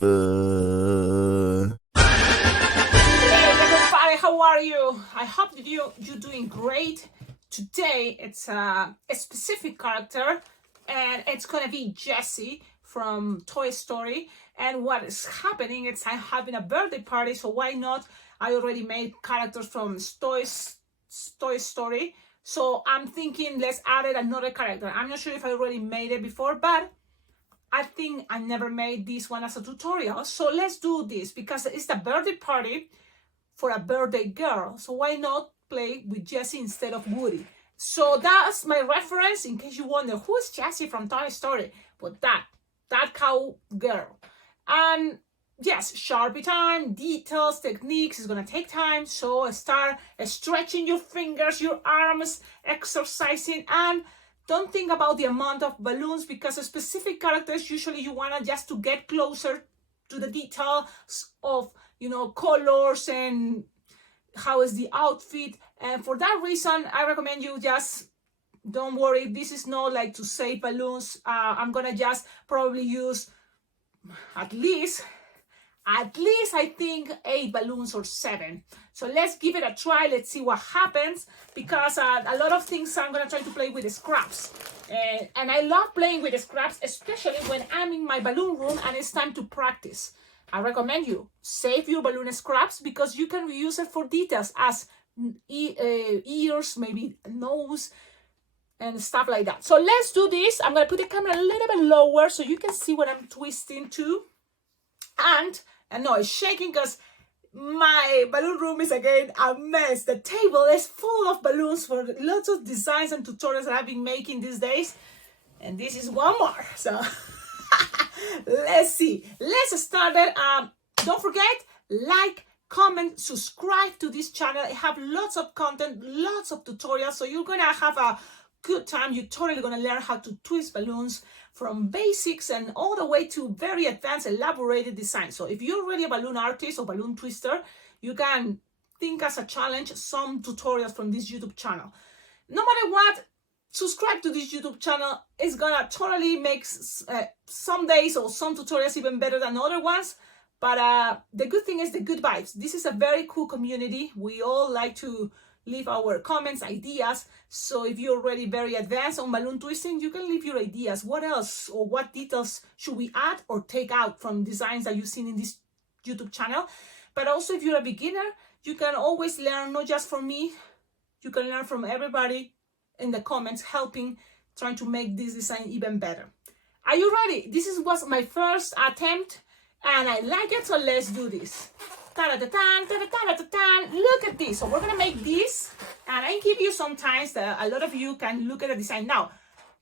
Hey everybody, how are you? I hope that you're doing great. Today it's a specific character, and it's gonna be Jessie from Toy Story. And what is happening is I'm having a birthday party, so why not? I already made characters from Toy Story, so I'm thinking let's add another character. I'm not sure if I already made it before, but I think I never made this one as a tutorial. So let's do this because it's the birthday party for a birthday girl. So why not play with Jessie instead of Woody? So that's my reference in case you wonder who's Jessie from Toy Story. But that cow girl. And yes, Sharpie time, details, techniques is gonna take time. So start stretching your fingers, your arms, exercising, and don't think about the amount of balloons because specific characters usually you wanna just to get closer to the details of colors and how is the outfit. And for that reason, I recommend you just don't worry. This is not like to save balloons. I'm gonna just probably use at least I think 8 balloons or 7. So let's give it a try. Let's see what happens because a lot of things I'm gonna try to play with the scraps, and I love playing with the scraps, especially when I'm in my balloon room and it's time to practice. I recommend you save your balloon scraps because you can reuse it for details as ears, maybe nose, and stuff like that. So let's do this. I'm gonna put the camera a little bit lower so you can see what I'm twisting to. And I know it's shaking because my balloon room is again a mess. The table is full of balloons for lots of designs and tutorials that I've been making these days. And this is one more. So let's see. Let's start it. Don't forget, like, comment, subscribe to this channel. I have lots of content, lots of tutorials. So you're gonna have a good time. You're totally gonna learn how to twist balloons from basics and all the way to very advanced elaborated design. So if you're already a balloon artist or balloon twister, you can think as a challenge some tutorials from this YouTube channel. No matter what, subscribe to this YouTube channel. It's gonna totally make some days or some tutorials even better than other ones. But the good thing is the good vibes. This is a very cool community. We all like to leave our comments, ideas. So if you're already very advanced on balloon twisting, you can leave your ideas. What else or what details should we add or take out from designs that you've seen in this YouTube channel? But also if you're a beginner, you can always learn, not just from me, you can learn from everybody in the comments, helping, trying to make this design even better. Are you ready? This was my first attempt and I like it, so let's do this. Look at this. So we're gonna make this, and I give you some times that a lot of you can look at the design. Now,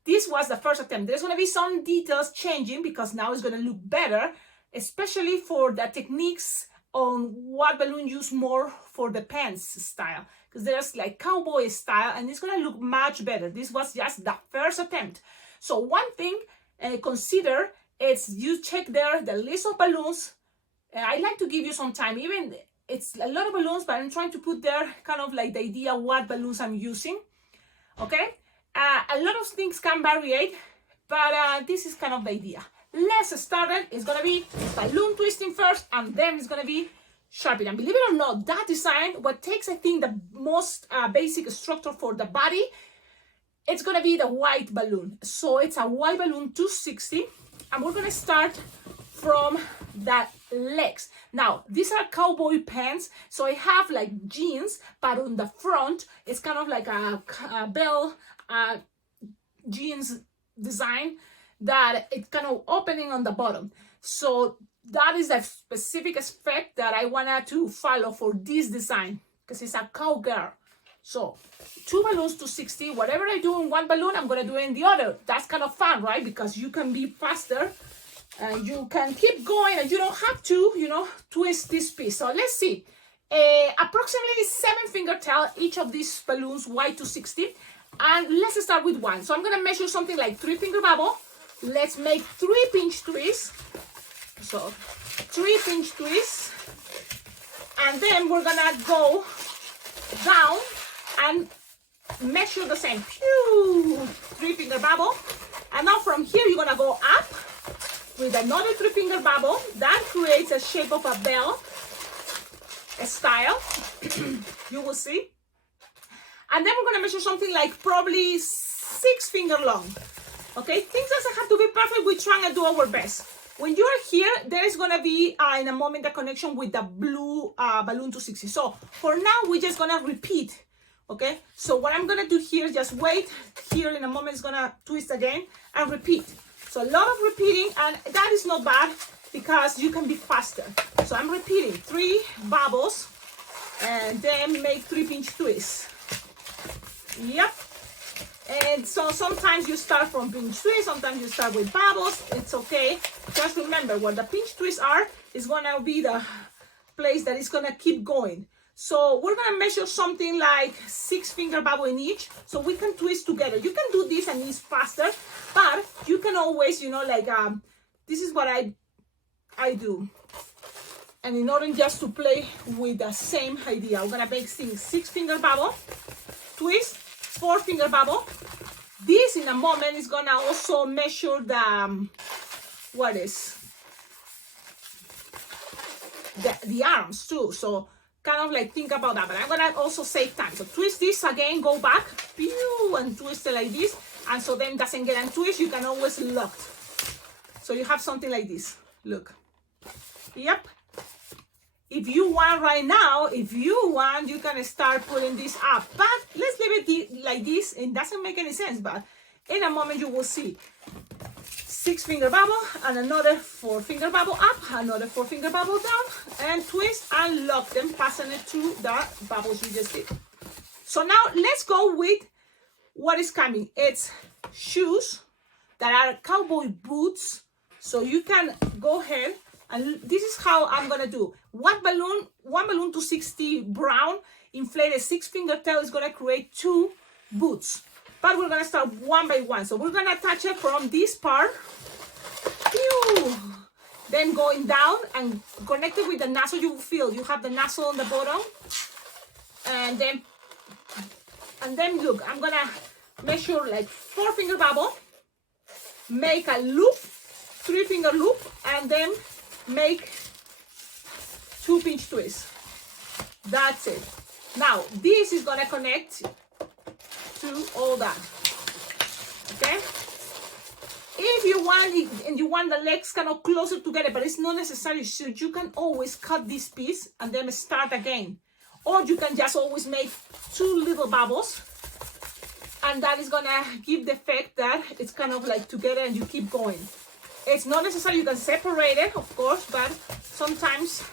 this was the first attempt. There's gonna be some details changing because now it's gonna look better, especially for the techniques on what balloon use more for the pants style, because there's like cowboy style and it's gonna look much better. This was just the first attempt. So one thing consider is you check there the list of balloons. I like to give you some time, even it's a lot of balloons, but I'm trying to put there kind of like the idea what balloons I'm using. Okay, a lot of things can vary, but this is kind of the idea. Let's start it. It's gonna be balloon twisting first, and then it's gonna be sharpening. And believe it or not, that design, what takes I think the most basic structure for the body, it's gonna be the white balloon. So it's a white balloon 260, and we're gonna start from that legs. Now these are cowboy pants, so I have like jeans, but on the front it's kind of like a bell jeans design that it's kind of opening on the bottom. So that is a specific aspect that I wanted to follow for this design because it's a cowgirl. So 2 balloons to 60. Whatever I do in one balloon, I'm gonna do in the other. That's kind of fun, right? Because you can be faster. You can keep going and you don't have to, twist this piece. So let's see. Approximately 7 finger tail, each of these balloons, white to 60. And let's start with 1. So I'm going to measure something like 3 finger bubble. Let's make 3 pinch twists. So 3 pinch twists. And then we're going to go down and measure the same. 3 finger bubble. And now from here, you're going to go up with another 3-finger bubble. That creates a shape of a bell, a style. You will see. And then we're gonna measure something like probably 6-finger long. Okay, things doesn't have to be perfect. We're trying to do our best. When you're here, there is gonna be in a moment a connection with the blue balloon 260. So for now, we're just gonna repeat. Okay, so what I'm gonna do here, just wait here in a moment, it's gonna twist again and repeat. So a lot of repeating, and that is not bad because you can be faster. So I'm repeating 3 bubbles and then make 3 pinch twists. Yep. And so sometimes you start from pinch twist, sometimes you start with bubbles. It's okay. Just remember what the pinch twists are is gonna be the place that is gonna keep going. So we're gonna measure something like 6-finger bubble in each, so we can twist together. You can do this and it's faster, but you can always, you know, like this is what I do. And in order just to play with the same idea, we're gonna make 6-finger bubble, twist, 4-finger bubble. This in a moment is gonna also measure the the arms too. So kind of like think about that, but I'm gonna also save time. So twist this again, go back, pew, and twist it like this, and so then doesn't get untwist. You can always lock. So you have something like this. Look. Yep. If you want right now, you can start putting this up. But let's leave it like this. It doesn't make any sense, but in a moment you will see 6-finger bubble and another 4-finger bubble up, another 4-finger bubble down, and twist and lock them, passing it through the bubbles you just did. So now let's go with what is coming. It's shoes that are cowboy boots. So you can go ahead, and this is how I'm gonna do. One balloon 260 brown inflated 6-finger tail is gonna create 2 boots. But we're gonna start one by one. So we're gonna attach it from this part, pew, then going down and connect it with the nozzle. You will feel you have the nozzle on the bottom, and then look, I'm gonna measure like 4-finger bubble, make a loop, 3-finger loop, and then make 2 pinch twists. That's it. Now this is gonna connect to all that. Okay, if you want it and you want the legs kind of closer together, but it's not necessary, so you can always cut this piece and then start again, or you can just always make 2 little bubbles, and that is gonna give the effect that it's kind of like together and you keep going. It's not necessary, you can separate it, of course, but sometimes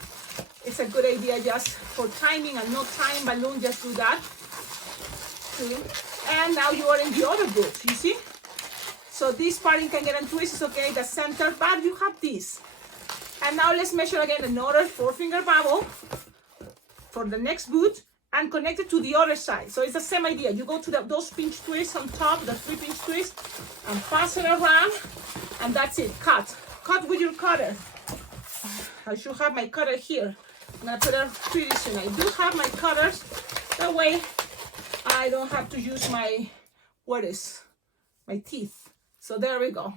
it's a good idea just for timing and not tying balloon, just do that. And now you are in the other boot, you see? So this part you can get and twist, is okay, the center, but you have this. And now let's measure again another 4-finger bubble for the next boot and connect it to the other side. So it's the same idea. You go to those pinch twists on top, the 3 pinch twists, and pass it around, and that's it. Cut with your cutter. I should have my cutter here. I'm gonna put it pretty soon. I do have my cutters, that way I don't have to use my teeth. So there we go.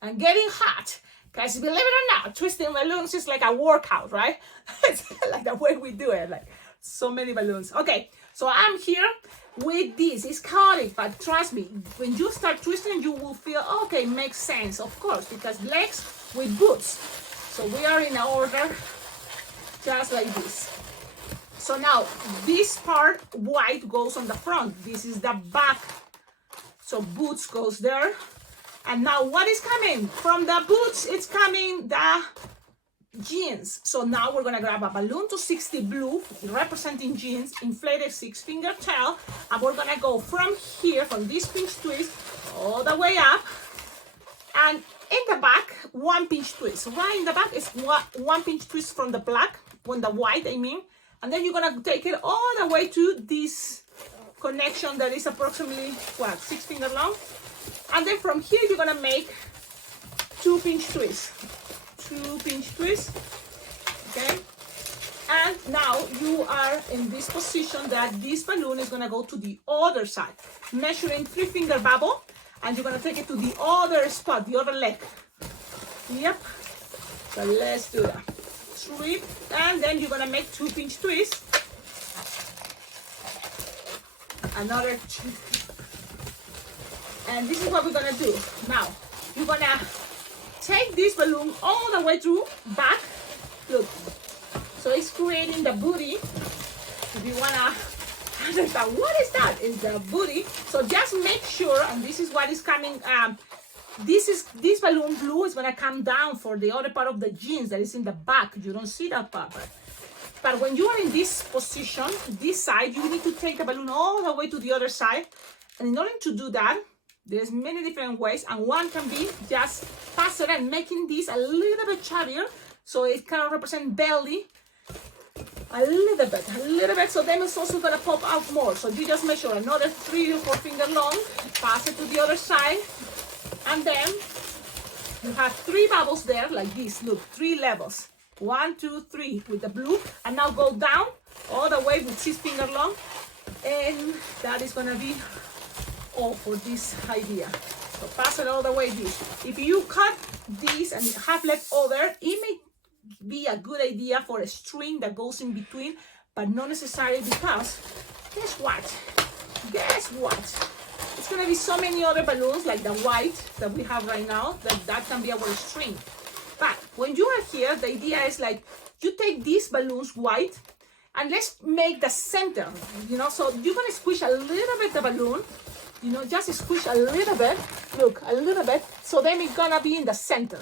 I'm getting hot, because believe it or not, twisting balloons is like a workout, right? It's like the way we do it, like so many balloons. Okay, so I'm here with this. It's chaotic, but trust me, when you start twisting, you will feel, okay, makes sense, of course, because legs with boots. So we are in order, just like this. So now this part white goes on the front. This is the back. So boots goes there. And now what is coming? From the boots, it's coming the jeans. So now we're gonna grab a balloon 260 blue, representing jeans, inflated 6-finger tail, and we're gonna go from here, from this pinch twist, all the way up. And in the back, 1 pinch twist. Right in the back is 1 pinch twist from the black, from the white, I mean. And then you're gonna take it all the way to this connection that is approximately, 6-finger long. And then from here, you're gonna make 2 pinch twists. 2 pinch twists, okay? And now you are in this position that this balloon is gonna go to the other side. Measuring 3-finger bubble, and you're gonna take it to the other spot, the other leg. Yep. So let's do that. 3, and then you're gonna make 2 pinch twists. Another 2. And this is what we're gonna do. Now, you're gonna take this balloon all the way through back. Look. So it's creating the booty. If you wanna understand what is that? Is the booty. So just make sure, and this is what is coming. This balloon blue is gonna come down for the other part of the jeans that is in the back. You don't see that part, but when you are in this position, this side, you need to take the balloon all the way to the other side. And in order to do that, there's many different ways, and one can be just pass it and making this a little bit chubbier, so it kind of represent belly. A little bit, so then it's also gonna pop out more. So you just measure another 3 or 4 finger long, pass it to the other side, and then you have 3 bubbles there like this. Look, 3 levels. 1, 2, 3 with the blue, and now go down all the way with 6 finger long, and that is gonna be all for this idea. So pass it all the way this. If you cut this and have left over, it may be a good idea for a string that goes in between, but not necessarily, because guess what? It's gonna be so many other balloons like the white that we have right now that can be our string. But when you are here, the idea is like you take these balloons white and let's make the center, so you're gonna squish a little bit the balloon, just squish a little bit, look, a little bit, so then it's gonna be in the center.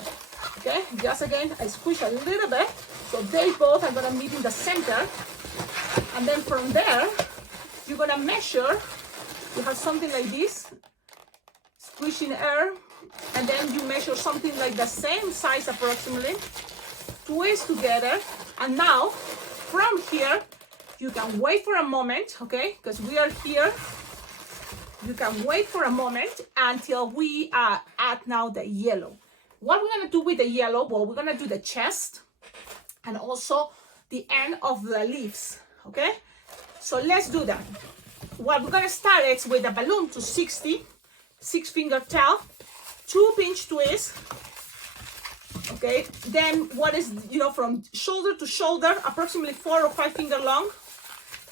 Okay, just again, I squish a little bit, so they both are gonna meet in the center, and then from there, you're gonna measure. You have something like this, squishing air, and then you measure something like the same size approximately, twist together, and now from here, you can wait for a moment, okay, because we are here. You can wait for a moment until we add now the yellow. What we're gonna do with the yellow, well, we're gonna do the chest and also the end of the leaves, okay? So let's do that. What we're gonna start is with the balloon to 60, 6 finger tail, 2 pinch twists, okay? Then what is, from shoulder to shoulder, approximately 4 or 5 finger long,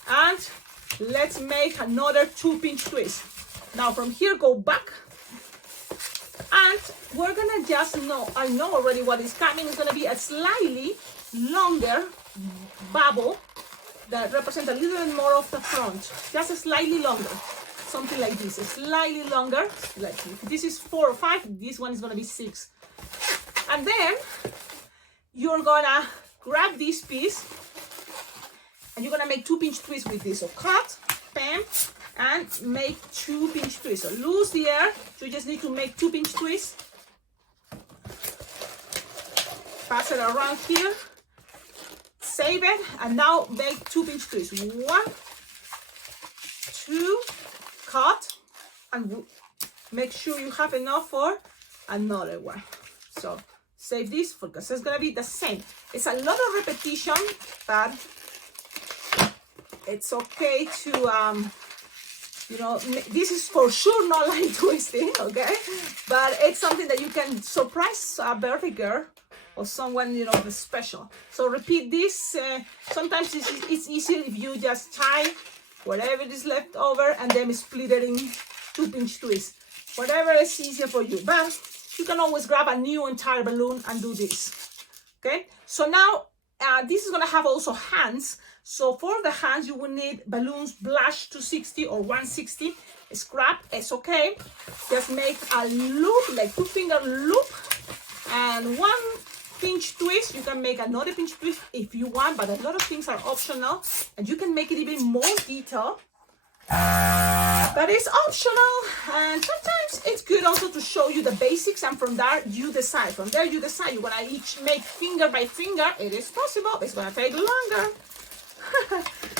and let's make another 2 pinch twists. Now from here, go back, and we're gonna just I know already what is coming. It's gonna be a slightly longer bubble that represents a little bit more of the front, just a slightly longer, something like this, a slightly longer, like if this is 4 or 5, this one is gonna be 6. And then you're gonna grab this piece and you're gonna make 2 pinch twists with this. So cut, bam, and make 2 pinch twists. So lose the air, you just need to make 2 pinch twists. Pass it around here, save it, and now make 2 pinch twists. 1, 2, cut, and make sure you have enough for another one. So save this because it's gonna be the same. It's a lot of repetition, but it's okay to this is for sure not like twisting, okay? But it's something that you can surprise a birthday girl or someone, special. So repeat this. Sometimes it's easier if you just tie whatever is left over and then split it in 2 pinch twists. Whatever is easier for you. But you can always grab a new entire balloon and do this, okay? So now this is gonna have also hands. So for the hands, you will need balloons blush 260 or 160. Scrap, it's okay. Just make a loop, like 2 finger loop, and 1 pinch twist. You can make another pinch twist if you want, but a lot of things are optional, and you can make it even more detailed. But it's optional, and sometimes it's good also to show you the basics, and from there you decide. From there you decide. You're gonna each make finger by finger. It is possible. It's gonna take longer.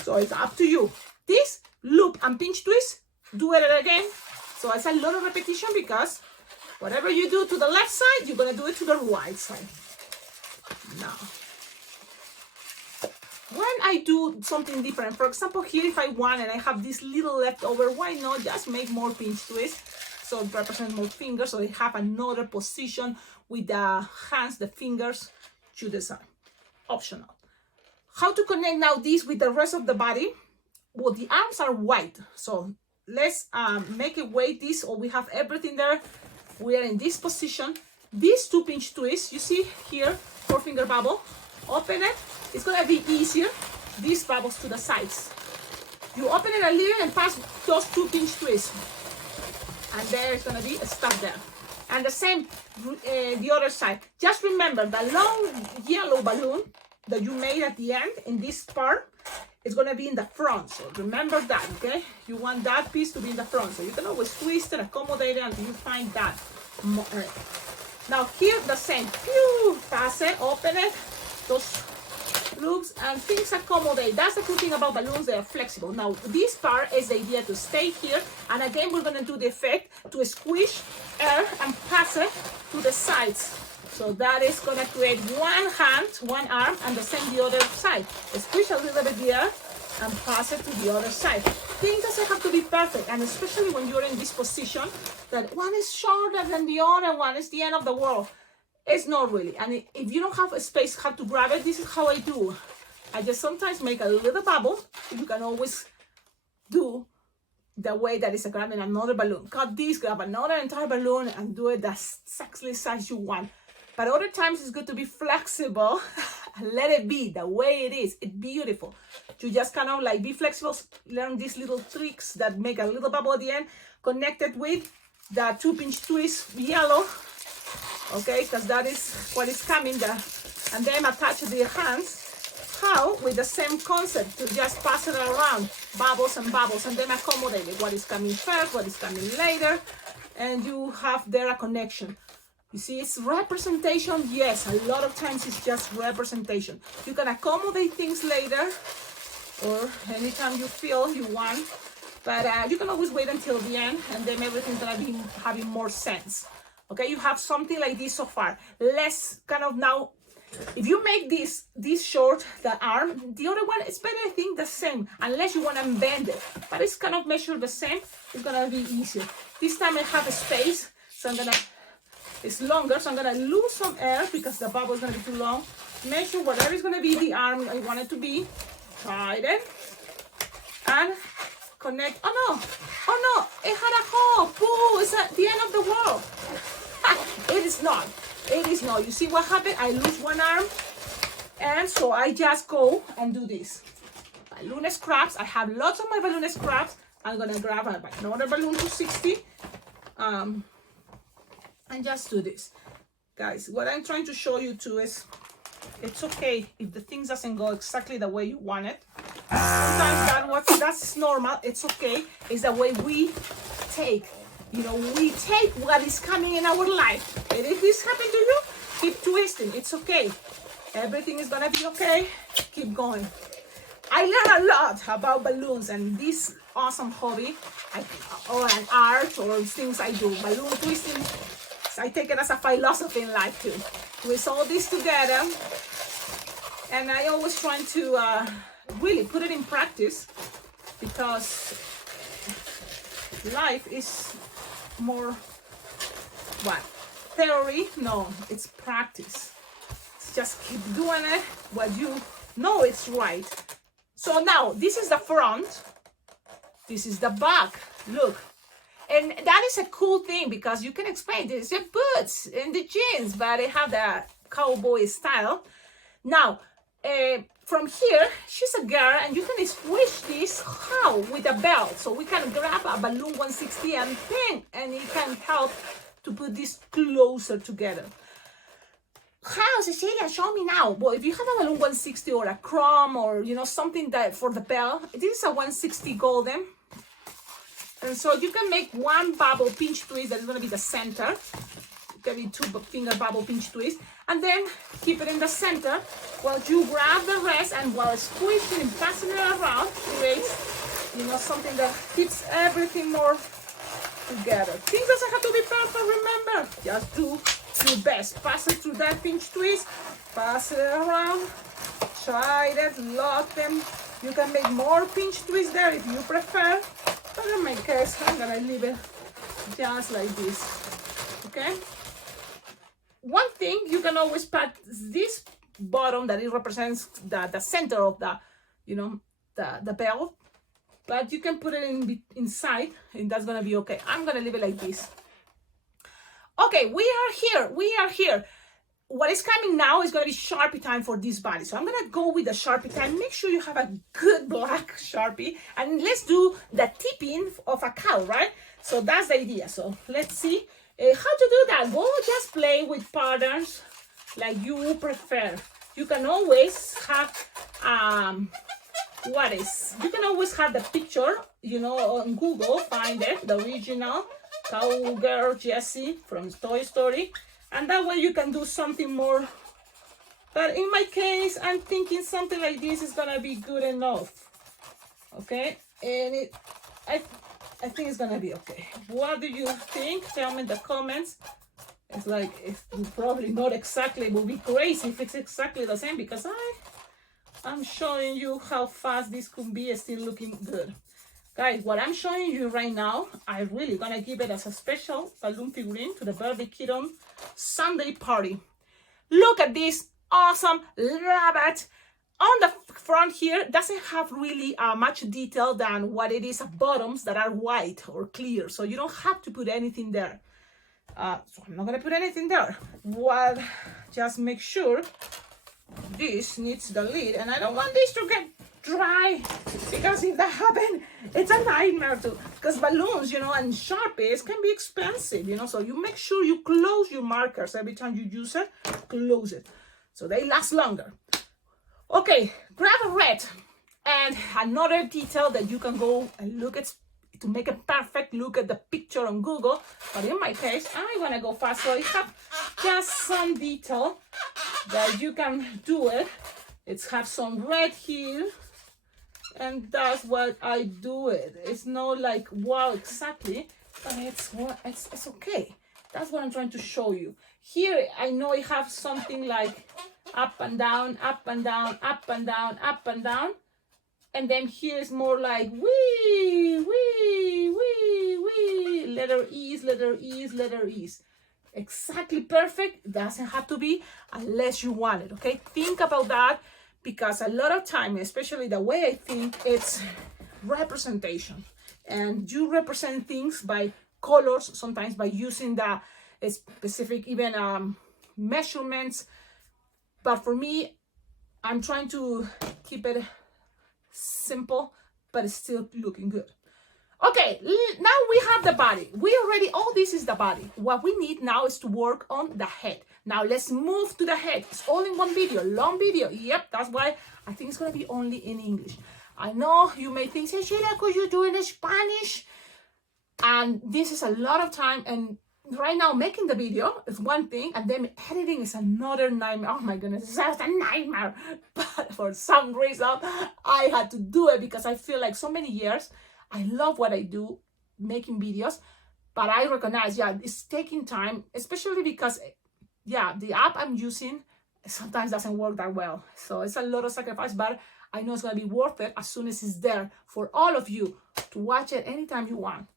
So it's up to you. This loop and pinch twist, do it again. So it's a lot of repetition because whatever you do to the left side, you're gonna do it to the right side. Now, when I do something different, for example, here if I want and I have this little left over, why not just make more pinch twists? So it represents more fingers, so they have another position with the hands, the fingers, you decide. Optional. How to connect now this with the rest of the body? Well, the arms are white, so let's make it weight this, or we have everything there. We are in this position. These 2 pinch twists, you see here, 4-finger bubble. Open it. It's gonna be easier. These bubbles to the sides. You open it a little and pass those 2 pinch twists, and there's gonna be a stuck there. And the same the other side. Just remember the long yellow balloon that you made at the end in this part is gonna be in the front. So remember that, okay? You want that piece to be in the front. So you can always twist it, accommodate it until you find that. Now here the same. Pass it, open it. Those loops and things accommodate. That's the cool thing about balloons, they are flexible. Now this part is the idea to stay here, and again we're going to do the effect to squish air and pass it to the sides. So that is going to create one hand, one arm, and the same the other side. Squish a little bit the air and pass it to the other side. Things doesn't have to be perfect, and especially when you're in this position that one is shorter than the other one, is the end of the world. It's not really. And if you don't have a space how to grab it, this is how I do. I just sometimes make a little bubble. You can always do the way that is grabbing another balloon. Cut this, grab another entire balloon, and do it the exactly size you want. But other times it's good to be flexible and let it be the way it is. It's beautiful. You just kind of like be flexible, learn these little tricks that make a little bubble at the end, connected with the 2 pinch twist yellow. Okay, because that is what is coming there. And then attach the hands. How? With the same concept, to just pass it around, bubbles, and then accommodate it. What is coming first, what is coming later, and you have there a connection. You see, it's representation. Yes, a lot of times it's just representation. You can accommodate things later, or anytime you feel you want, but you can always wait until the end, and then everything's gonna be having more sense. Okay, you have something like this so far. Let's kind of now, if you make this short, the arm, the other one, it's better, I think, the same, unless you want to bend it. But it's kind of measured the same. It's going to be easier. This time I have a space, so it's longer, so I'm going to lose some air because the bubble is going to be too long. Measure whatever is going to be the arm I want it to be. Tighten it. And connect. Oh no, it had a hole. Boo, it's at the end of the world. It is not. It is not. You see what happened? I lose one arm, and so I just go and do this. Balloon scraps. I have lots of my balloon scraps. I'm gonna grab another balloon 260, and just do this, guys. What I'm trying to show you too is, it's okay if the things doesn't go exactly the way you want it. Sometimes that's normal. It's okay. It's the way we take. You know, we take what is coming in our life. And if this happened to you, keep twisting. It's okay. Everything is gonna be okay. Keep going. I learned a lot about balloons and this awesome hobby, or an art, or things I do. Balloon twisting, I take it as a philosophy in life too. Twist all this together, and I always try to really put it in practice, because life is more what? Theory? No, it's practice. It's just keep doing it what you know it's right. So now this is the front, this is the back. Look, and that is a cool thing because you can explain this. The boots and the jeans, but they have the cowboy style. Now from here, she's a girl, and you can squish this how with a belt. So we can grab a balloon 160 and pin, and it can help to put this closer together. How, Cecilia? Show me now. Well, if you have a balloon 160 or a chrome, or you know, something that for the bell, this is a 160 golden. And so you can make one bubble pinch twist that is going to be the center. It can be 2-finger bubble pinch twist, and then keep it in the center while you grab the rest, and while squishing and passing it around, creates, you know, something that keeps everything more together. Things doesn't have to be perfect, remember. Just do your best. Pass it through that pinch twist, pass it around, try it, lock them. You can make more pinch twists there if you prefer, but in my case, I'm gonna leave it just like this, okay? one thing, you can always put this bottom that it represents the center of the, you know, the belt, but you can put it inside, and that's gonna be okay. I'm gonna leave it like this. Okay, we are here. What is coming now is gonna be Sharpie time for this body. So I'm gonna go with the Sharpie time. Make sure you have a good black Sharpie, and let's do the tipping of a cow, right? So that's the idea. So let's see how to do that. Go just play with patterns like you prefer. You can always have you can always have the picture, you know, on Google, find it, the original cowgirl Jessie from Toy Story, and that way you can do something more. But in my case, I'm thinking something like this is gonna be good enough. Okay, and I think it's gonna be okay. What do you think? Tell me in the comments. It's like, it's probably not exactly, it would be crazy if it's exactly the same, because I'm showing you how fast this could be still looking good. Guys, what I'm showing you right now, I'm really gonna give it as a special balloon figurine to the birthday kiddo Sunday party. Look at this awesome rabbit. On the front here, doesn't have really much detail than what it is at bottoms that are white or clear, so you don't have to put anything there. So I'm not gonna put anything there. Well, just make sure this needs the lid, and I don't want this to get dry, because if that happens, it's a nightmare too. Because balloons, you know, and Sharpies can be expensive, you know, so you make sure you close your markers every time you use it. Close it so they last longer. Okay, grab a red, and another detail that you can go and look at to make it perfect. Look at the picture on Google, but in my case, I'm gonna go fast, so I have just some detail that you can do it. It's have some red here, and that's what I do it. It's not like wow exactly, but it's okay. That's what I'm trying to show you. Here I know I have something like up and down, up and down, up and down, up and down. And then here is more like wee, wee, wee, wee. Letter E's, letter E's, letter E's. Exactly perfect. It doesn't have to be unless you want it, okay? Think about that, because a lot of time, especially the way I think, it's representation. And you represent things by colors, sometimes by using the specific even measurements. But for me, I'm trying to keep it simple, but it's still looking good. Okay, now we have the body. We already, all this is the body. What we need now is to work on the head. Now let's move to the head. It's all in one video, long video. Yep, that's why I think it's gonna be only in English. I know you may think, Cecilia, could you do it in Spanish? And this is a lot of time, and right now making the video is one thing, and then editing is another nightmare. Oh my goodness, it's just a nightmare. But for some reason, I had to do it, because I feel like so many years, I love what I do, making videos, but I recognize, yeah, it's taking time, especially because, yeah, the app I'm using sometimes doesn't work that well. So it's a lot of sacrifice, but I know it's gonna be worth it as soon as it's there for all of you to watch it anytime you want.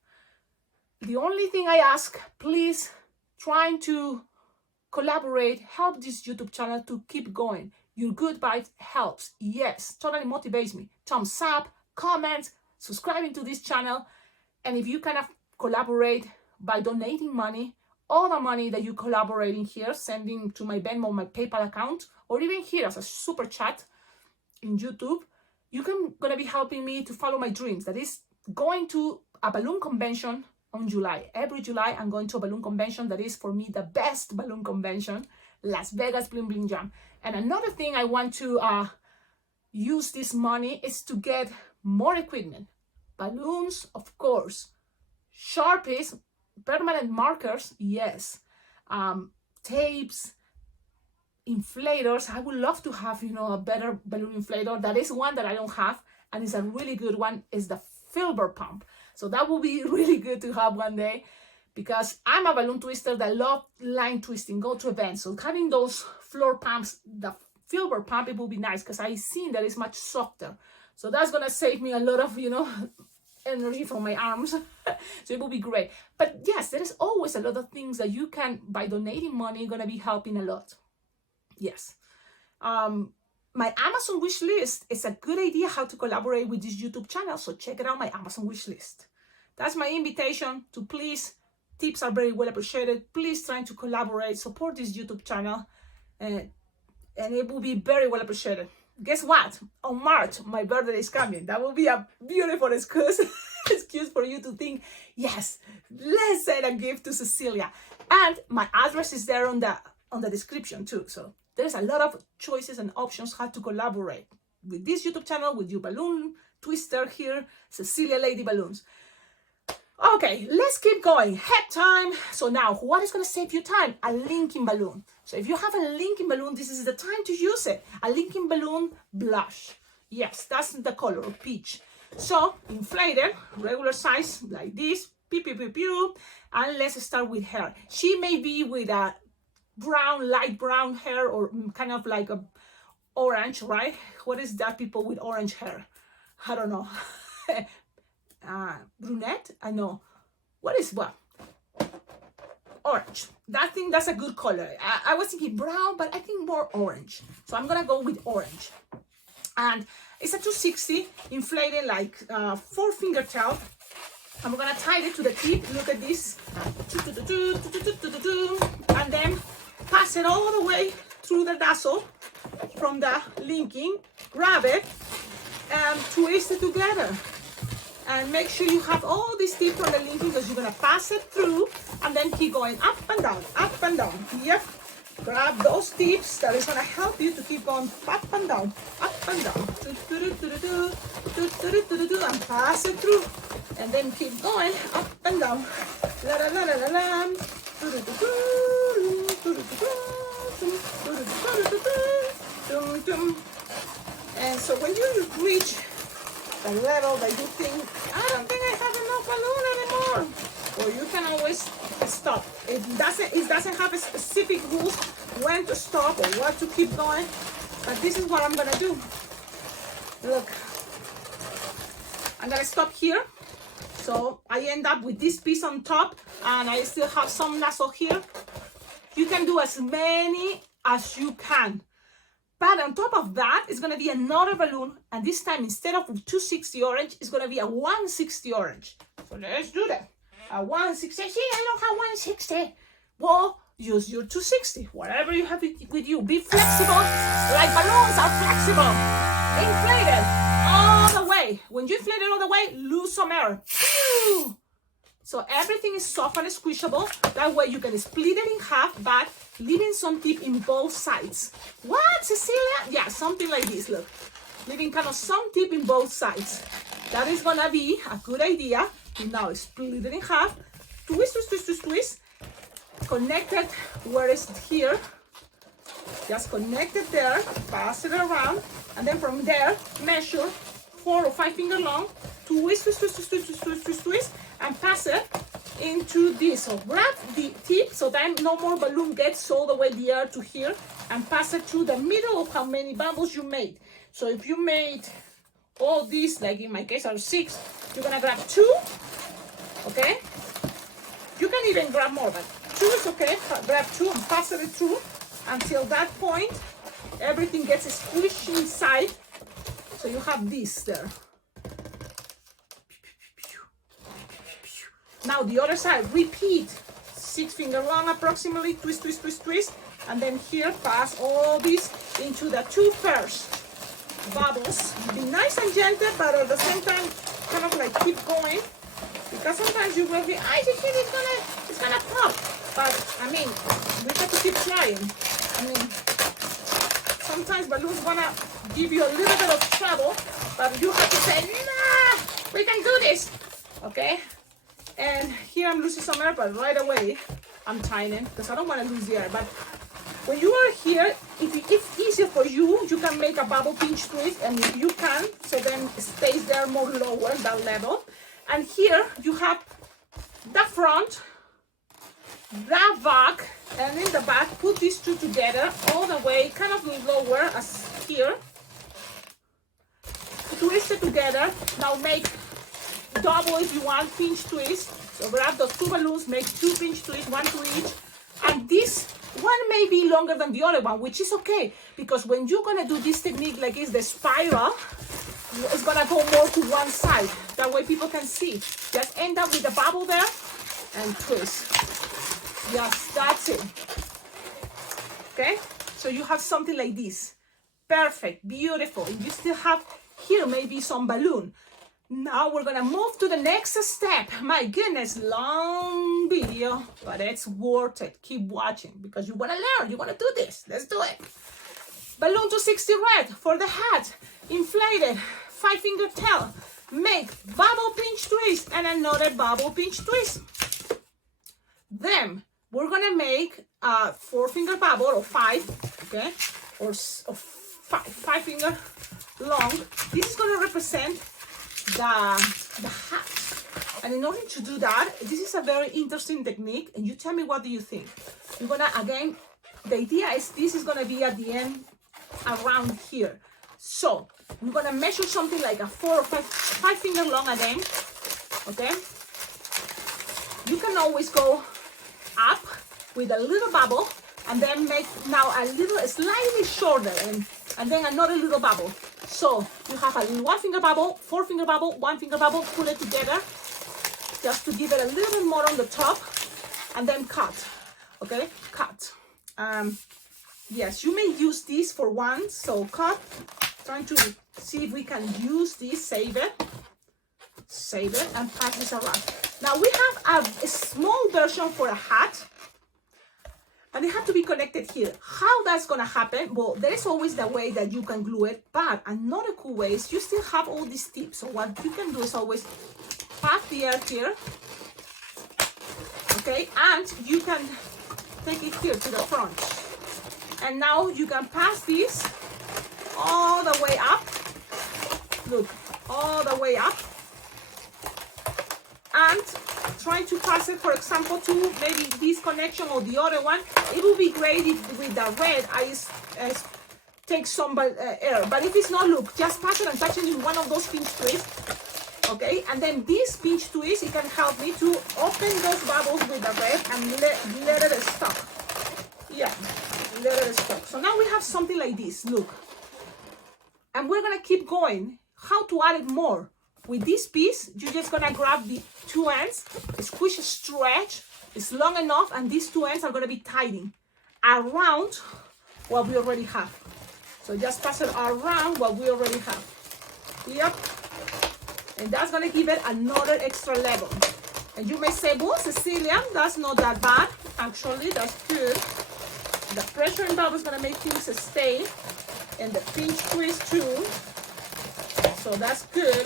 The only thing I ask, please, trying to collaborate, help this YouTube channel to keep going. Your good vibes helps. Yes, totally motivates me. Thumbs up, comments, subscribing to this channel. And if you kind of collaborate by donating money, all the money that you collaborating here, sending to my Venmo, my PayPal account, or even here as a super chat in YouTube, you can gonna be helping me to follow my dreams. That is going to a balloon convention on July. Every July, I'm going to a balloon convention that is, for me, the best balloon convention, Las Vegas Bling Bling Jam. And another thing I want to use this money is to get more equipment. Balloons, of course. Sharpies, permanent markers, yes. Tapes, inflators. I would love to have, you know, a better balloon inflator. That is one that I don't have, and it's a really good one, is the Filbert pump. So that will be really good to have one day, because I'm a balloon twister that love line twisting, go to events. So having those floor pumps, the Filbert pump, it will be nice, because I've seen that it's much softer. So that's gonna save me a lot of, you know, energy from my arms. So it will be great. But yes, there is always a lot of things that you can, by donating money, gonna be helping a lot. Yes. My Amazon wish list is a good idea how to collaborate with this YouTube channel. So check it out, my Amazon wish list. That's my invitation to please. Tips are very well appreciated. Please try to collaborate, support this YouTube channel, and it will be very well appreciated. Guess what? On March, my birthday is coming. That will be a beautiful excuse for you to think, yes, let's send a gift to Cecilia. And my address is there on the description too. So there's a lot of choices and options how to collaborate with this YouTube channel, with your balloon twister here, Cecilia Lady Balloons. Okay, let's keep going. Head time. So now, what is going to save you time? A linking balloon. So if you have a linking balloon, this is the time to use it. A linking balloon blush. Yes, that's the color, peach. So inflate it, regular size, like this. Pew, pew, pew, pew. And let's start with hair. She may be with a brown, light brown hair, or kind of like a orange, right? What is that, people with orange hair? I don't know. Brunette? I know. What is what? Orange. That's a good color. I was thinking brown, but I think more orange. So I'm gonna go with orange. And it's a 260, inflated like 4-finger tail. I'm gonna tie it to the tip. Look at this. And then pass it all the way through the tassel from the linking. Grab it and twist it together. And make sure you have all these tips on the linking, because you're gonna pass it through and then keep going up and down, up and down. Yep. Grab those tips. That is gonna help you to keep going up and down, up and down. And pass it through. And then keep going up and down. La la la la la la. And so when you reach the level that you think, I don't think I have enough balloon anymore, or you can always stop. It doesn't have a specific rules when to stop or what to keep going, but this is what I'm gonna do. Look, I'm gonna stop here, so I end up with this piece on top, and I still have some tassel here. You can do as many as you can. But on top of that, it's going to be another balloon. And this time, instead of 260 orange, it's going to be a 160 orange. So let's do that. A 160. See, I don't have 160. Well, use your 260. Whatever you have with you. Be flexible. Like balloons are flexible. Inflate it all the way. When you inflate it all the way, lose some air. So everything is soft and squishable. That way you can split it in half, but leaving some tip in both sides. What, Cecilia? Yeah, something like this, look. Leaving kind of some tip in both sides. That is gonna be a good idea. Now split it in half. Twist, twist, twist, twist, twist. Connect it where it's here. Just connect it there, pass it around, and then from there, measure 4 or 5 finger long. Twist, twist, twist, twist, twist, twist, twist, twist, twist, and pass it into this. So grab the tip so that no more balloon gets all the way there to here, and pass it through the middle of how many bubbles you made. So if you made all these, like in my case are 6, you're gonna grab 2, okay? You can even grab more, but 2 is okay. Grab 2 and pass it through until that point everything gets squished inside. So you have this there. Now the other side, repeat. 6 finger long approximately, twist, twist, twist, twist. And then here, pass all this into the 2 first bubbles. Be nice and gentle, but at the same time, kind of like keep going. Because sometimes you will be, it's gonna pop. But I mean, we have to keep trying. I mean, sometimes balloons wanna give you a little bit of trouble, but you have to say, nah, we can do this, okay? And here I'm losing some air, but right away I'm tying it because I don't want to lose the air. But when you are here, if it's easier for you, you can make a bubble pinch twist, and if you can, so then it stays there more lower, that level. And here you have the front, the back, and in the back, put these 2 together all the way, kind of lower as here. Twist it together. Now make double if you want, pinch twist. So grab those 2 balloons, make 2 pinch twists, 1 to each. And this one may be longer than the other one, which is okay, because when you're gonna do this technique like it's the spiral, it's gonna go more to one side. That way people can see. Just end up with a bubble there and twist. Yes, that's it. Okay, so you have something like this. Perfect, beautiful. You still have here maybe some balloon. Now we're gonna move to the next step. My goodness, long video, but it's worth it. Keep watching because you wanna learn, you wanna do this. Let's do it. Balloon 260 red for the hat. Inflated, 5-finger tail. Make bubble pinch twist and another bubble pinch twist. Then we're gonna make a 4-finger bubble or 5, okay, or 5-finger long. This is gonna represent the hat. And in order to do that, this is a very interesting technique, and you tell me what do you think. You're gonna, again, the idea is this is gonna be at the end around here. So we're gonna measure something like a 4 or 5-finger long again. Okay, you can always go up with a little bubble and then make now a little slightly shorter and then another little bubble. So you have a 1-finger bubble, 4-finger bubble, 1-finger bubble, pull it together just to give it a little bit more on the top, and then cut. Okay, cut. Yes, you may use this for one, so cut. Trying to see if we can use this, save it, and pass this around. Now we have a small version for a hat, and they have to be connected here. How that's gonna happen? Well, there is always the way that you can glue it, but another cool way is you still have all these tips. So what you can do is always pass the air here, okay, and you can take it here to the front. And now you can pass this all the way up. Look, all the way up. And try to pass it, for example, to maybe this connection or the other one. It would be great if with the red I take some air. But if it's not, look, just pass it and touch it in one of those pinch twists. Okay, and then this pinch twist, it can help me to open those bubbles with the red and let it stop. Yeah, let it stop. So now we have something like this, look. And we're gonna keep going. How to add it more? With this piece, you're just gonna grab the 2 ends, squish, stretch, it's long enough, and these 2 ends are gonna be tightening around what we already have. So just pass it around what we already have. Yep. And that's gonna give it another extra level. And you may say, well, Cecilia, that's not that bad. Actually, that's good. The pressure and bubble is gonna make things stay, and the pinch twist too. So that's good.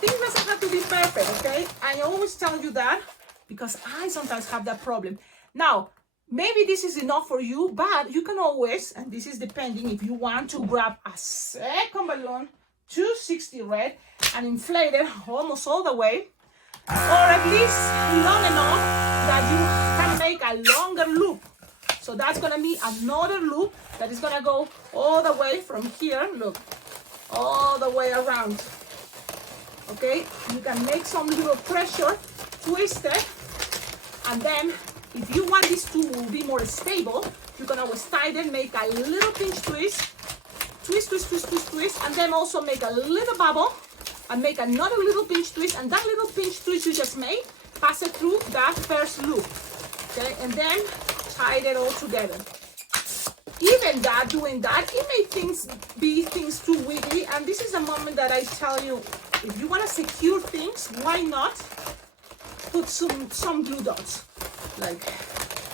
Things doesn't have to be perfect, okay? I always tell you that because I sometimes have that problem. Now, maybe this is enough for you, but you can always, and this is depending if you want to grab a second balloon, 260 red, and inflate it almost all the way, or at least long enough that you can make a longer loop. So that's gonna be another loop that is gonna go all the way from here, look, all the way around. Okay, you can make some little pressure, twist it, and then if you want this to be more stable, you can always tighten, make a little pinch twist, twist, twist, twist, twist, twist, and then also make a little bubble and make another little pinch twist, and that little pinch twist you just made, pass it through that first loop, okay, and then tie it all together. Even that, doing that, it may be things too wiggly, and this is a moment that I tell you, if you want to secure things, why not put some glue dots? Like,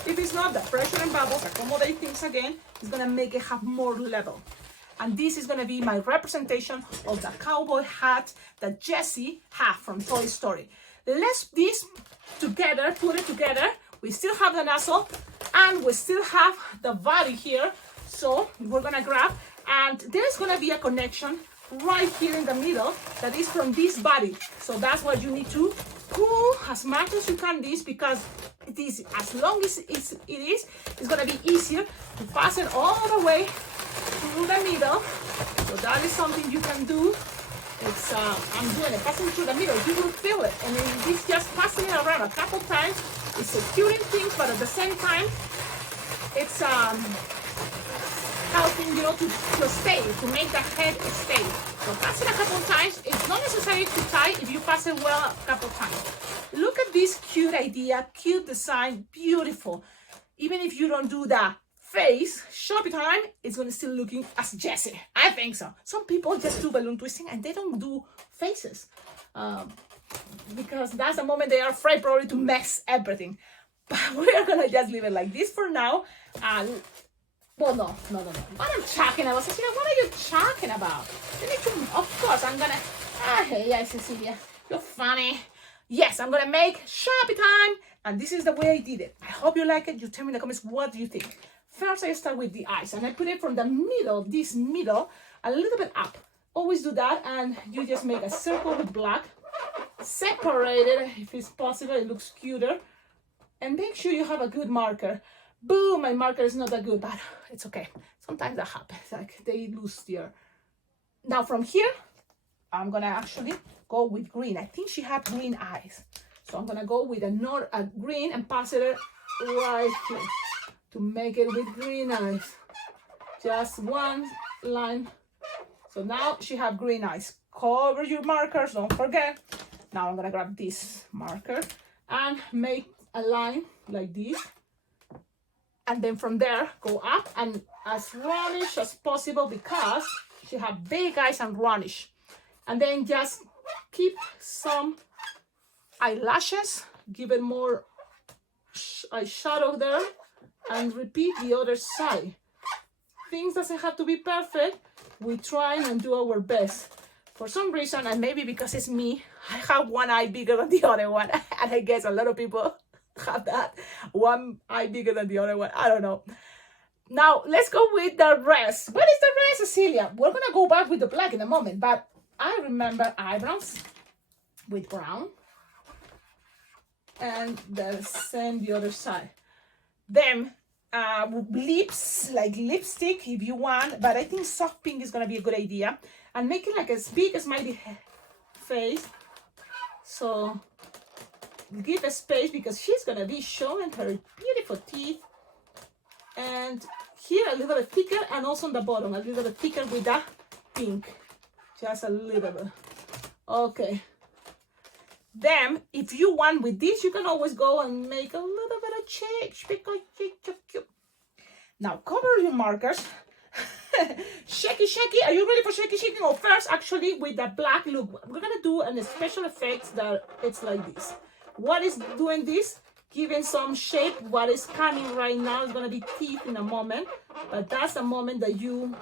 if it's not, the pressure and bubbles accommodate things again, it's gonna make it have more level. And this is gonna be my representation of the cowboy hat that Jessie had from Toy Story. Let's this together, put it together. We still have the nozzle and we still have the body here. So we're gonna grab, and there's gonna be a connection right here in the middle that is from this body. So that's what you need to pull as much as you can this, because it is, as long as it is, it's gonna be easier to pass it all the way through the middle. So that is something you can do It's I'm doing it, passing through the middle. You will feel it, and then it's just passing it around a couple times. It's securing things, but at the same time, it's helping, you know, to stay, to make the head stay. So pass it a couple times. It's not necessary to tie if you pass it well a couple times. Look at this cute idea, cute design, beautiful. Even if you don't do the face, Shopee time, it's gonna still looking as Jessie. I think so. Some people just do balloon twisting and they don't do faces. Because that's the moment they are afraid probably to mess everything. But we are gonna just leave it like this for now. Well, no. What I'm talking about, Cecilia, what are you talking about? You need to, of course, I'm gonna, hey, yeah, Cecilia, you're funny. Yes, I'm gonna make Shopee time, and this is the way I did it. I hope you like it. You tell me in the comments, what do you think? First, I start with the eyes, and I put it from the middle, this middle, a little bit up. Always do that, and you just make a circle with black. Separate it if it's possible, it looks cuter. And make sure you have a good marker. Boom, my marker is not that good, but it's okay. Sometimes that happens, like they lose their... Now from here, I'm gonna actually go with green. I think she had green eyes. So I'm gonna go with a green and pass it right here to make it with green eyes. Just one line. So now she have green eyes. Cover your markers, don't forget. Now I'm gonna grab this marker and make a line like this. And then from there, go up and as roundish as possible because she have big eyes and roundish. And then just keep some eyelashes, give it more eyeshadow there, and repeat the other side. Things doesn't have to be perfect. We try and do our best. For some reason, and maybe because it's me, I have one eye bigger than the other one. And I guess a lot of people have that. One eye bigger than the other one. I don't know. Now, let's go with the rest. What is the rest, Cecilia? We're going to go back with the black in a moment. But I remember eyebrows with brown. And the same the other side. Then lips, like lipstick if you want. But I think soft pink is going to be a good idea. And make it like as big as my face. So give a space because she's gonna be showing her beautiful teeth. And here a little bit thicker, and also on the bottom a little bit thicker with the pink. Just a little bit. Okay. Then if you want with this, you can always go and make a little bit of change because she's so cute. Now cover your markers. Shaky. Are you ready for shaky? Oh, first, actually, with the black look, we're gonna do a special effect that it's like this. What is doing this? Giving some shape. What is coming right now is gonna be teeth in a moment, but that's the moment that you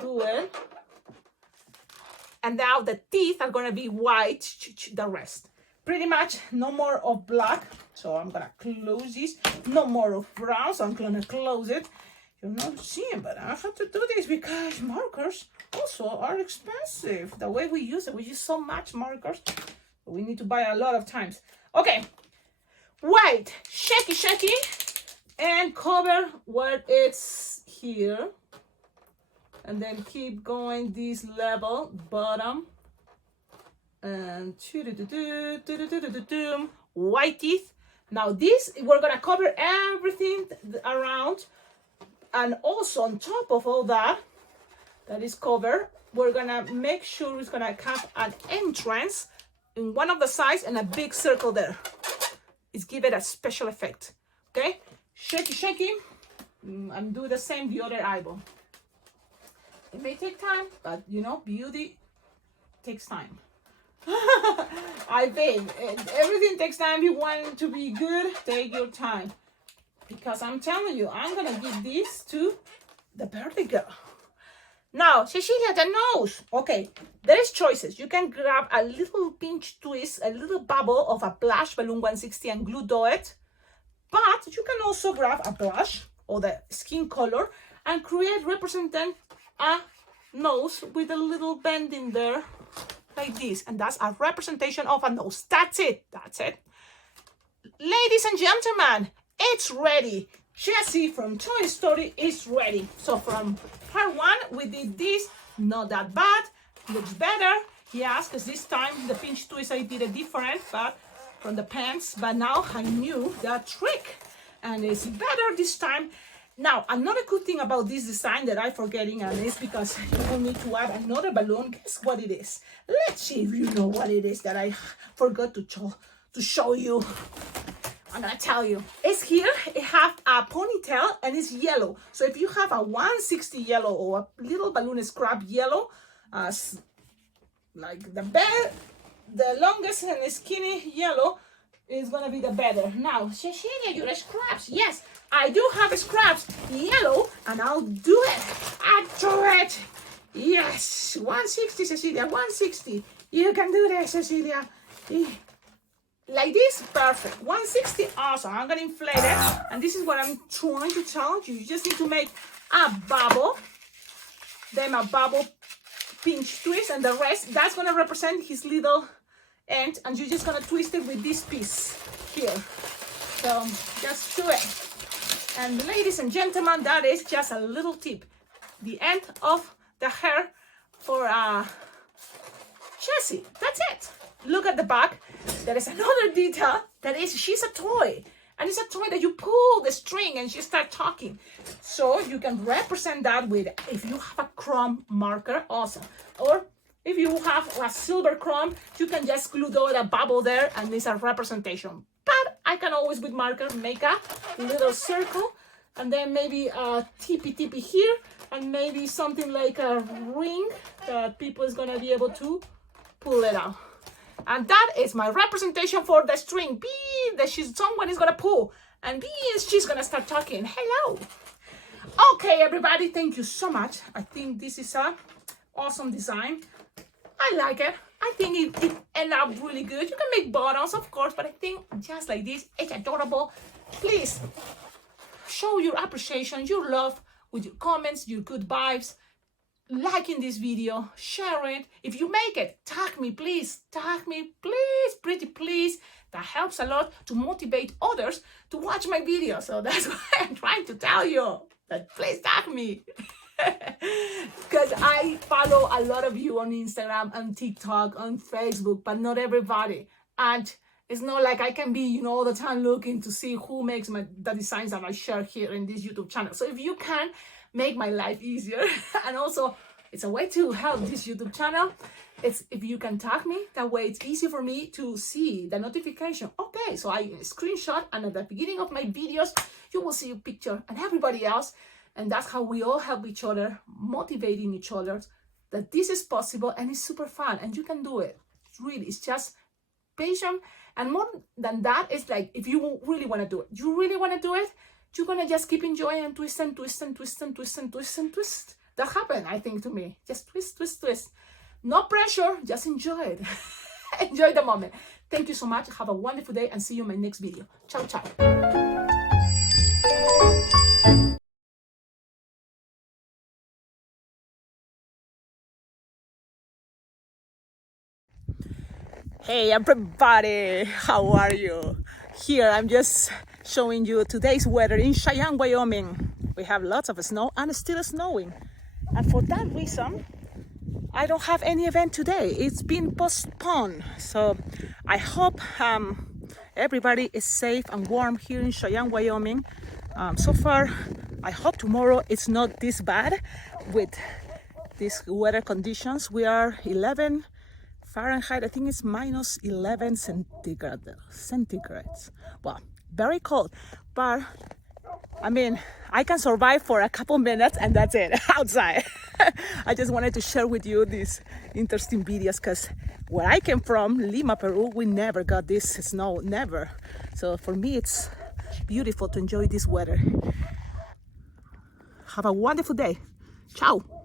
do it. And now the teeth are gonna be white. The rest, pretty much, no more of black. So I'm gonna close this. No more of brown. So I'm gonna close it. You're not seeing, but I have to do this because markers also are expensive. The way we use it, we use so much markers. We need to buy a lot of times. Okay, white, shaky, and cover where it's here. And then keep going this level, bottom. And white teeth. Now this, we're gonna cover everything around. And also on top of all that is covered, we're gonna make sure it's gonna have an entrance in one of the sides and a big circle there. It's give it a special effect. Okay, shaky, and do the same the other eyeball. It may take time, but you know, beauty takes time. I think everything takes time. If you want it to be good, take your time. Because I'm telling you, I'm gonna give this to the birthday girl. Now, Cecilia, the nose. Okay, there is choices. You can grab a little pinch twist, a little bubble of a blush, Balloon 160, and glue do it. But you can also grab a blush or the skin color and represent a nose with a little bend in there, like this. And that's a representation of a nose. That's it. Ladies and gentlemen, it's ready. Jessie from Toy Story is ready. So from part 1, we did this, not that bad. Looks better, yes, because this time the pinch twist I did it different, but from the pants, but now I knew that trick, and it's better this time. Now, another good thing about this design that I'm forgetting, and it's because you will need to add another balloon. Guess what it is? Let's see if you know what it is that I forgot to show you. I'm gonna tell you. It's here, it has a ponytail and it's yellow. So if you have a 160 yellow or a little balloon scrap yellow, like the longest and skinny yellow is gonna be the better. Now, Cecilia, your scraps. Yes, I do have scraps yellow, and I'll do it. Add to it. Yes, 160, Cecilia, 160. You can do this, Cecilia. Like this, perfect. 160, awesome. I'm gonna inflate it, and this is what I'm trying to tell you. You just need to make a bubble, then a bubble pinch twist, and the rest, that's gonna represent his little end, and you're just gonna twist it with this piece here. So just do it. And ladies and gentlemen, that is just a little tip. The end of the hair for Jessie. That's it. Look at the back. There is another detail that is she's a toy. And it's a toy that you pull the string and she starts talking. So you can represent that with, if you have a chrome marker, awesome. Or if you have a silver chrome, you can just glue a bubble there and it's a representation. But I can always with marker make a little circle and then maybe a tippy here and maybe something like a ring that people is gonna be able to pull it out. And that is my representation for the string. B, that someone is gonna pull, and B is she's gonna start talking. Hello. Okay, everybody, thank you so much. I think this is a awesome design. I like it. I think it ended up really good. You can make buttons, of course, but I think just like this, it's adorable. Please show your appreciation, your love with your comments, your good vibes. Liking this video, share it. If you make it, tag me, please. Tag me, please, pretty please. That helps a lot to motivate others to watch my videos. So that's why I'm trying to tell you that please tag me. Because I follow a lot of you on Instagram, on TikTok, on Facebook, but not everybody. And it's not like I can be, all the time looking to see who makes the designs that I share here in this YouTube channel. So if you can, make my life easier. And also, it's a way to help this YouTube channel. It's if you can tag me, that way it's easy for me to see the notification. Okay, so I screenshot, and at the beginning of my videos, you will see a picture and everybody else. And that's how we all help each other, motivating each other that this is possible and it's super fun and you can do it. It's just patient. And more than that, it's like if you really want to do it, you're gonna just keep enjoying and twist and twist and twist and twist and twist and twist. That happened, I think, to me. Just twist, twist, twist. No pressure, just enjoy it. Enjoy the moment. Thank you so much. Have a wonderful day and see you in my next video. Ciao, ciao. Hey everybody, how are you? Here I'm just showing you today's weather in Cheyenne, Wyoming. We have lots of snow and it's still snowing. And for that reason, I don't have any event today. It's been postponed. So I hope everybody is safe and warm here in Cheyenne, Wyoming. So far, I hope tomorrow it's not this bad with these weather conditions. We are 11 Fahrenheit, I think it's minus 11 centigrades. Well, very cold, but I mean, I can survive for a couple minutes and that's it, outside. I just wanted to share with you these interesting videos because where I came from, Lima, Peru, we never got this snow, never. So for me, it's beautiful to enjoy this weather. Have a wonderful day. Ciao.